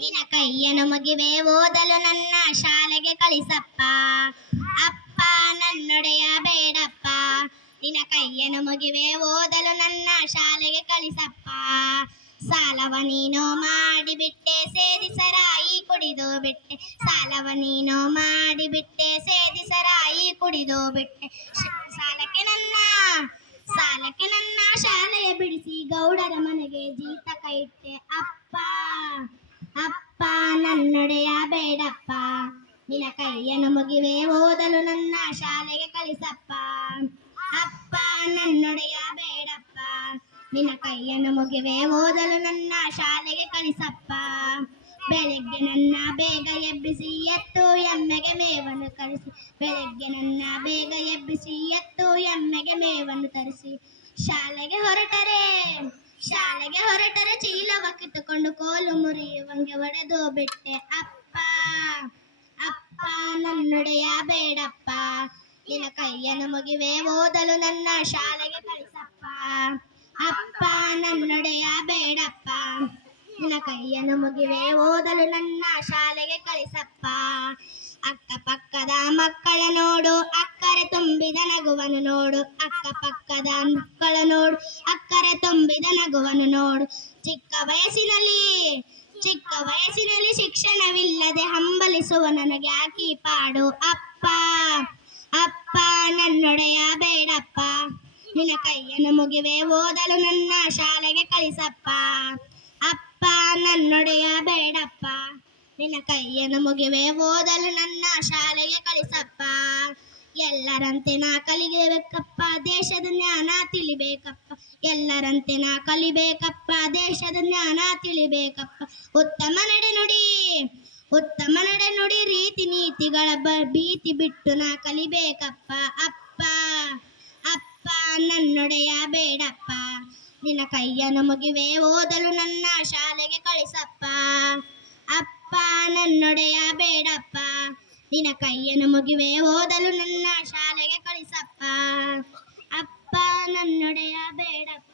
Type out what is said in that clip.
ನಿನ್ನ ಕೈಯನ್ನು ಮುಗಿವೆ ಓದಲು ನನ್ನ ಶಾಲೆಗೆ ಕಳಿಸಪ್ಪ. ಅಪ್ಪ ನನ್ನೊಡೆಯ ಬೇಡಪ್ಪ, ನಿನ್ನ ಕೈಯನ್ನು ಮುಗಿವೆ ಓದಲು ನನ್ನ ಶಾಲೆಗೆ ಕಳಿಸಪ್ಪ. ಸಾಲವ ನೀನು ಮಾಡಿಬಿಟ್ಟೆ ಸೇದಿಸರಾಯಿ ಕುಡಿದು ಬಿಟ್ಟೆ, ಸಾಲವ ನೀನು ಮಾಡಿಬಿಟ್ಟೆ ಸೇದಿಸರಾಯಿ ಕುಡಿದು ಬಿಟ್ಟೆ. ಸಾಲಕ್ಕೆ ನನ್ನ ಶಾಲೆಯ ಬಿಡಿಸಿ ಗೌಡರ ಮನೆಗೆ ಜೀತಕ ಇಟ್ಟೆ. ಅಪ್ಪ ಅಪ್ಪ ನನ್ನೊಡೆಯ ಬೇಡಪ್ಪ, ನಿನ್ನ ಕೈಯನ್ನು ಮುಗಿವೆ ಓದಲು ನನ್ನ ಶಾಲೆಗೆ ಕಳಿಸಪ್ಪ. ಅಪ್ಪ ನನ್ನೊಡೆಯ ಬೇಡಪ್ಪ, ನಿನ್ನ ಕೈಯನ್ನು ಮುಗಿವೆ ಓದಲು ನನ್ನ ಶಾಲೆಗೆ ಕಳಿಸಪ್ಪ. ಬೆಳಗ್ಗೆ ನನ್ನ ಬೇಗ ಎಬ್ಬಿಸಿ ಎತ್ತು ಎಮ್ಮೆಗೆ ಮೇವನ್ನು ಕಳಿಸಿ, ಬೆಳಗ್ಗೆ ನನ್ನ ಬೇಗ ಎಬ್ಬಿಸಿ ಎತ್ತು ಎಮ್ಮೆಗೆ ಮೇವನ್ನು ತರಿಸಿ. ಶಾಲೆಗೆ ಹೊರಟರೆ ಚೀಲವ ಕಿತ್ತುಕೊಂಡು ಕೋಲು ಮುರಿಯುವಂಗೆ ಒಡೆದು ಬಿಟ್ಟೆ. ಅಪ್ಪ ಅಪ್ಪ ನನ್ನೊಡೆಯ ಬೇಡಪ್ಪ, ನಿನ್ನ ಕೈಯನ್ನು ಮುಗಿವೆ ಓದಲು ನನ್ನ ಶಾಲೆಗೆ ಕಳಿಸಪ್ಪ. ಅಪ್ಪ ನನ್ನೊಡೆಯ ಬೇಡಪ್ಪ, ನಿನ್ನ ಕೈಯನ್ನು ಮುಗಿವೆ ಓದಲು ನನ್ನ ಶಾಲೆಗೆ ಕಳಿಸಪ್ಪ. ಅಕ್ಕಪಕ್ಕದ ಮಕ್ಕಳ ನೋಡು ಅಕ್ಕರೆ ತುಂಬಿದ ನಗುವನು ನೋಡು, ಅಕ್ಕಪಕ್ಕದ ಮಕ್ಕಳ ನೋಡು ಅಕ್ಕರೆ ತುಂಬಿದ ನಗುವನು ನೋಡು. ಚಿಕ್ಕ ವಯಸ್ಸಿನಲ್ಲಿ ಶಿಕ್ಷಣವಿಲ್ಲದೆ ಹಂಬಲಿಸುವ ನನಗೆ ಆಕಿ ಪಾಡು. ಅಪ್ಪ ಅಪ್ಪ ನನ್ನೊಡೆಯ ಬೇಡಪ್ಪ, ನಿನ್ನ ಕೈಯನ್ನು ಮುಗಿವೆ ಓದಲು ನನ್ನ ಶಾಲೆಗೆ ಕಳಿಸಪ್ಪ. ಅಪ್ಪ ನನ್ನೊಡೆಯ ಬೇಡಪ್ಪ, ನಿನ್ನ ಕೈಯನ್ನು ಮುಗಿವೆ ಓದಲು ನನ್ನ ಶಾಲೆಗೆ ಕಳಿಸಪ್ಪ. ಎಲ್ಲರಂತೆ ನಾ ಕಲಿಬೇಕಪ್ಪ, ದೇಶದ ಜ್ಞಾನ ತಿಳಿಬೇಕಪ್ಪ, ಎಲ್ಲರಂತೆ ನಾ ಕಲಿಬೇಕಪ್ಪ, ದೇಶದ ಜ್ಞಾನ ತಿಳಿಬೇಕಪ್ಪ. ಉತ್ತಮ ನಡೆನುಡಿ ರೀತಿ ನೀತಿಗಳ ಭೀತಿ ಬಿಟ್ಟು ನಾ ಕಲಿಬೇಕಪ್ಪ. ಅಪ್ಪ ಅಪ್ಪ ನನ್ನೊಡೆಯ ಬೇಡಪ್ಪ, ನಿನ್ನ ಕೈಯನ್ನು ಮುಗಿವೆ ಓದಲು ನನ್ನ ಶಾಲೆಗೆ ಕಳಿಸಪ್ಪ. ಅಪ್ಪ ನನ್ನೊಡೆಯ ಬೇಡಪ್ಪ, ನಿನ್ನ ಕೈಯನ್ನು ಮುಗಿವೆ ಓದಲು ನನ್ನ ಶಾಲೆಗೆ ಕಳಿಸಪ್ಪ. ಅಪ್ಪ ನನ್ನೊಡೆಯ ಬೇಡಪ್ಪ.